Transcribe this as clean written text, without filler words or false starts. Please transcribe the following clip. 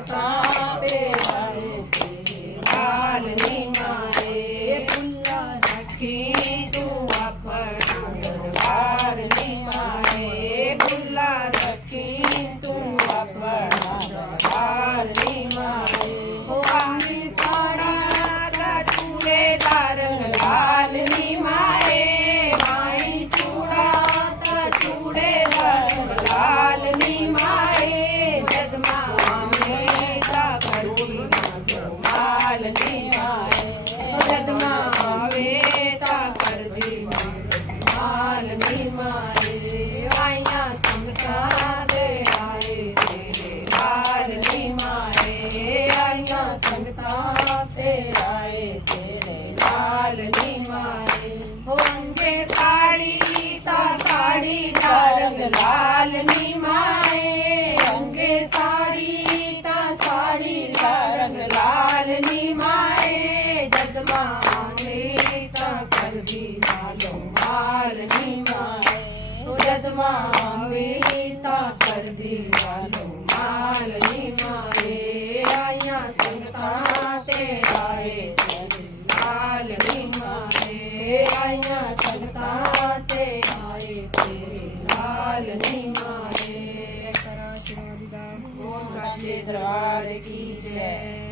संगतां पे आए तेरे लाल नी माए खुला रखी तू अपना दरबार नी माए खुला रखी तू अपना दरबार नी माए ओ आमी साड़ा दा चूड़ेदार लाल नी माए माई चूड़ा दा चूड़ेदार लाल नी माए जगमा में दा करती माल नी माए जगमा वे ता कर दी माल नी माए आइया संगता दे आए तेरे लाल नी माए आइया संगता ते आए तेरे लाल नी माए हो अंगे साड़ी दा रंग लाल नी माए अंगे साड़ी दा रंग लाल नी माए जगमा में ता कर दी मालो माल नी माए ओ जगमा में ता कर दी मालो माल नी माए आइया संगता ते आए तेरे लाल नी माए आइया संगता ते आए तेरे लाल नी माए। ओम सच्चे दरबार की जय।